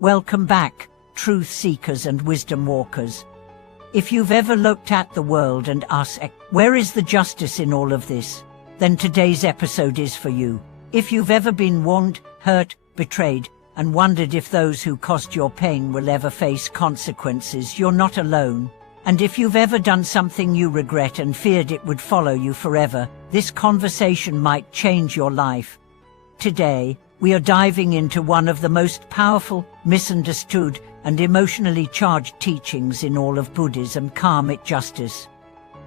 Welcome back, truth seekers and wisdom walkers. If you've ever looked at the world and asked, where is the justice in all of this? Then today's episode is for you. If you've ever been wronged, hurt, betrayed, and wondered if those who caused your pain will ever face consequences, you're not alone. And if you've ever done something you regret and feared it would follow you forever, this conversation might change your life. Today, we are diving into one of the most powerful, misunderstood, and emotionally charged teachings in all of Buddhism, karmic justice.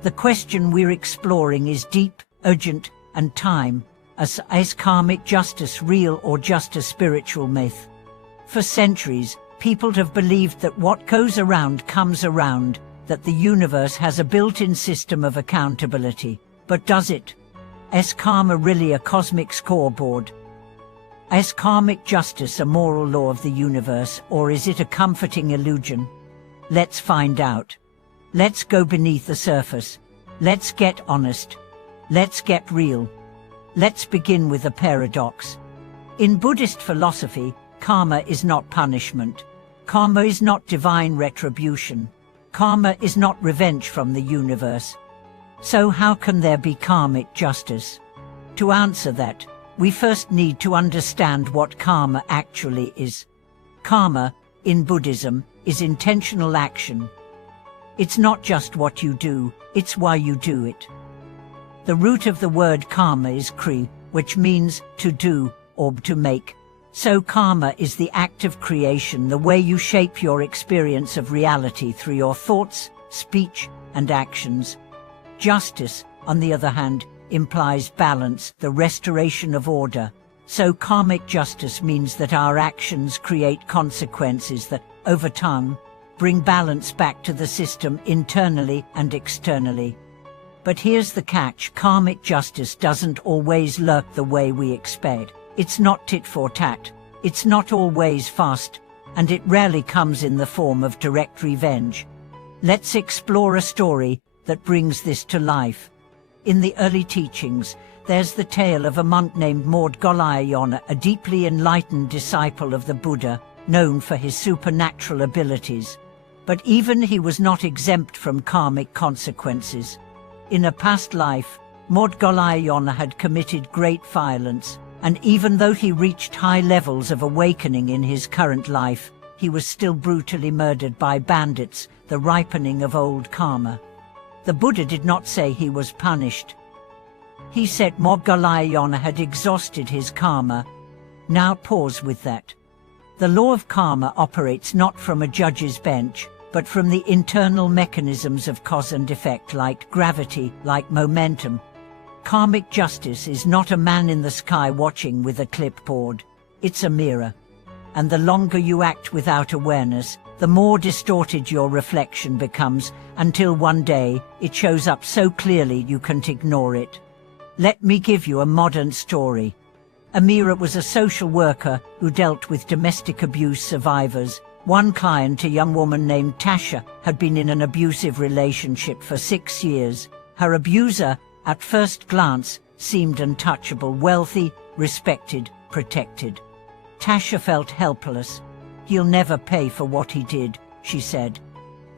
The question we're exploring is deep, urgent, and time. Is karmic justice real or just a spiritual myth? For centuries, people have believed that what goes around comes around, that the universe has a built-in system of accountability. But does it? Is karma really a cosmic scoreboard? Is karmic justice a moral law of the universe, or is it a comforting illusion? Let's find out. Let's go beneath the surface. Let's get honest. Let's get real. Let's begin with a paradox. In Buddhist philosophy, karma is not punishment. Karma is not divine retribution. Karma is not revenge from the universe. So how can there be karmic justice? To answer that, we first need to understand what karma actually is. Karma, in Buddhism, is intentional action. It's not just what you do, it's why you do it. The root of the word karma is kri, which means to do or to make. So karma is the act of creation, the way you shape your experience of reality through your thoughts, speech, and actions. Justice, on the other hand, implies balance, the restoration of order. So karmic justice means that our actions create consequences that, over time, bring balance back to the system internally and externally. But here's the catch: karmic justice doesn't always lurk the way we expect. It's not tit for tat, it's not always fast, and it rarely comes in the form of direct revenge. Let's explore a story that brings this to life. In the early teachings, there's the tale of a monk named Moggallana, a deeply enlightened disciple of the Buddha, known for his supernatural abilities. But even he was not exempt from karmic consequences. In a past life, Moggallana had committed great violence, and even though he reached high levels of awakening in his current life, he was still brutally murdered by bandits, the ripening of old karma. The Buddha did not say he was punished. He said Moggallana had exhausted his karma. Now pause with that. The law of karma operates not from a judge's bench, but from the internal mechanisms of cause and effect, like gravity, like momentum. Karmic justice is not a man in the sky watching with a clipboard. It's a mirror. And the longer you act without awareness, the more distorted your reflection becomes, until one day, it shows up so clearly you can't ignore it. Let me give you a modern story. Amira was a social worker who dealt with domestic abuse survivors. One client, a young woman named Tasha, had been in an abusive relationship for 6 years. Her abuser, at first glance, seemed untouchable, wealthy, respected, protected. Tasha felt helpless. "He'll never pay for what he did," she said.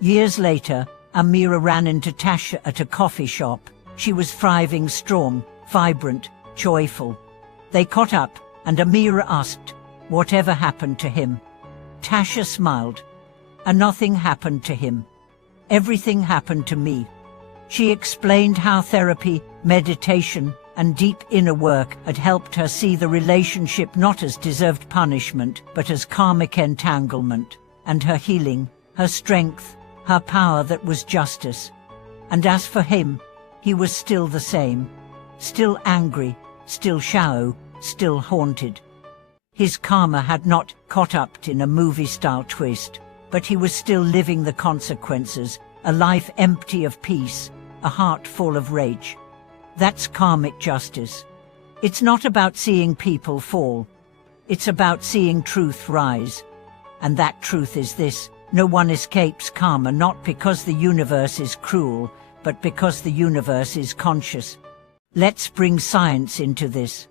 Years later, Amira ran into Tasha at a coffee shop. She was thriving, strong, vibrant, joyful. They caught up, and Amira asked, "Whatever happened to him?" Tasha smiled. "And nothing happened to him. Everything happened to me." She explained how therapy, meditation, and deep inner work had helped her see the relationship not as deserved punishment, but as karmic entanglement, and her healing, her strength, her power that was justice. And as for him, he was still the same, still angry, still shallow, still haunted. His karma had not caught up in a movie-style twist, but he was still living the consequences, a life empty of peace, a heart full of rage. That's karmic justice. It's not about seeing people fall. It's about seeing truth rise. And that truth is this: no one escapes karma, not because the universe is cruel, but because the universe is conscious. Let's bring science into this.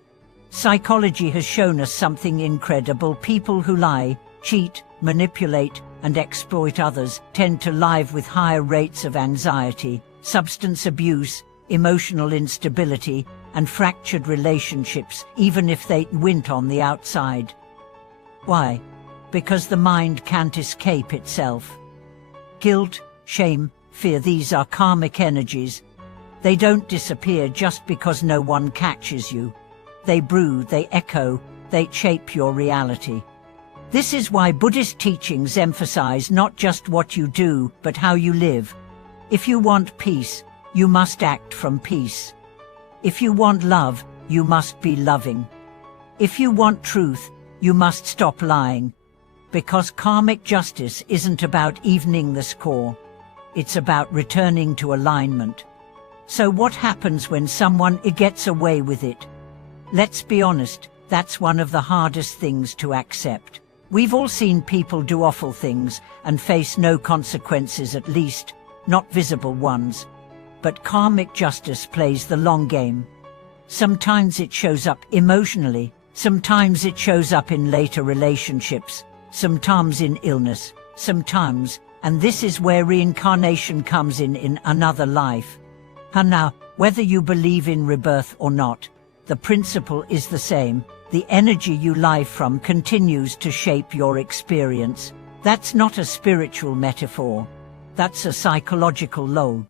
Psychology has shown us something incredible. People who lie, cheat, manipulate, and exploit others tend to live with higher rates of anxiety, substance abuse, emotional instability, and fractured relationships, even if they win on the outside. Why? Because the mind can't escape itself. Guilt, shame, fear, these are karmic energies. They don't disappear just because no one catches you. They brew, they echo, they shape your reality. This is why Buddhist teachings emphasize not just what you do, but how you live. If you want peace, you must act from peace. If you want love, you must be loving. If you want truth, you must stop lying. Because karmic justice isn't about evening the score. It's about returning to alignment. So what happens when someone gets away with it? Let's be honest, that's one of the hardest things to accept. We've all seen people do awful things and face no consequences, at least not visible ones. But karmic justice plays the long game. Sometimes it shows up emotionally, sometimes it shows up in later relationships, sometimes in illness, sometimes, and this is where reincarnation comes in another life. And now, whether you believe in rebirth or not, the principle is the same. The energy you live from continues to shape your experience. That's not a spiritual metaphor. That's a psychological law.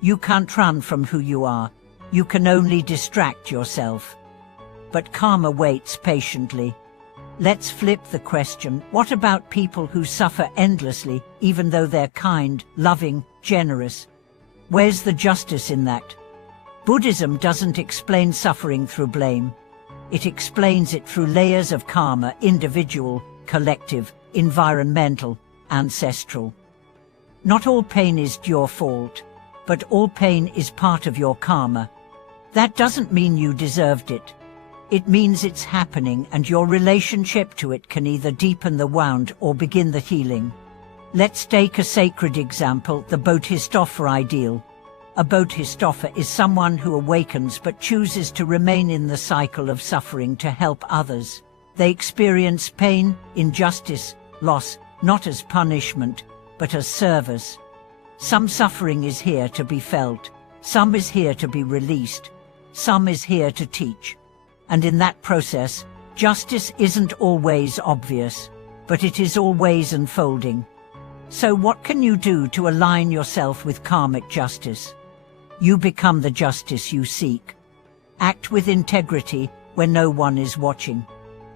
You can't run from who you are. You can only distract yourself. But karma waits patiently. Let's flip the question. What about people who suffer endlessly, even though they're kind, loving, generous? Where's the justice in that? Buddhism doesn't explain suffering through blame. It explains it through layers of karma: individual, collective, environmental, ancestral. Not all pain is your fault, but all pain is part of your karma. That doesn't mean you deserved it. It means it's happening, and your relationship to it can either deepen the wound or begin the healing. Let's take a sacred example, the Bodhisattva ideal. A Bodhisattva is someone who awakens but chooses to remain in the cycle of suffering to help others. They experience pain, injustice, loss, not as punishment, but as service. Some suffering is here to be felt, some is here to be released, some is here to teach. And in that process, justice isn't always obvious, but it is always unfolding. So what can you do to align yourself with karmic justice? You become the justice you seek. Act with integrity when no one is watching.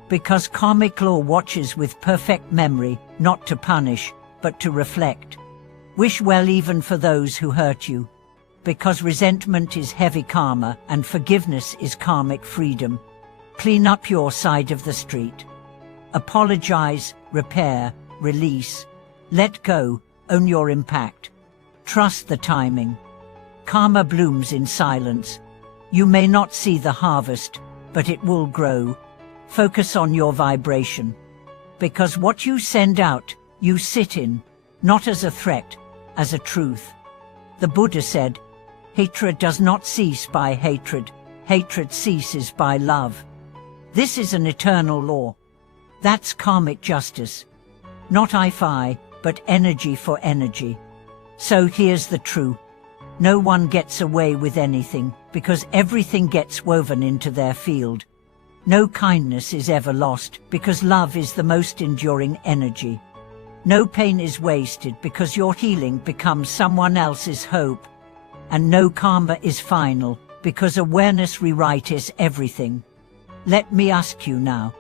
Because karmic law watches with perfect memory, not to punish, but to reflect. Wish well even for those who hurt you. Because resentment is heavy karma and forgiveness is karmic freedom. Clean up your side of the street. Apologize, repair, release. Let go, own your impact. Trust the timing. Karma blooms in silence. You may not see the harvest, but it will grow. Focus on your vibration. Because what you send out, you sit in, not as a threat, as a truth. The Buddha said, hatred does not cease by hatred, hatred ceases by love. This is an eternal law. That's karmic justice. Not I-Fi, but energy for energy. So here's the truth. No one gets away with anything, because everything gets woven into their field. No kindness is ever lost, because love is the most enduring energy. No pain is wasted, because your healing becomes someone else's hope. And no karma is final, because awareness rewrites everything. Let me ask you now.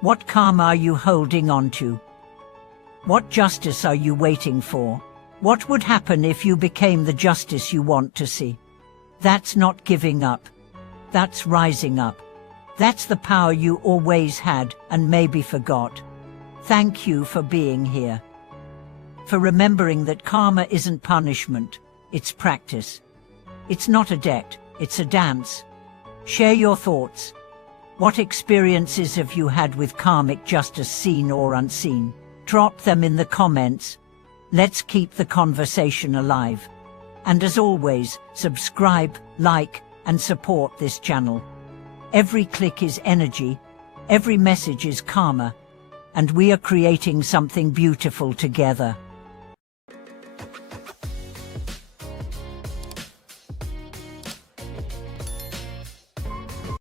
What karma are you holding on to? What justice are you waiting for? What would happen if you became the justice you want to see? That's not giving up. That's rising up. That's the power you always had and maybe forgot. Thank you for being here. For remembering that karma isn't punishment, it's practice. It's not a debt, it's a dance. Share your thoughts. What experiences have you had with karmic justice, seen or unseen? Drop them in the comments. Let's keep the conversation alive. And as always, subscribe, like, and support this channel. Every click is energy, every message is karma, and we are creating something beautiful together.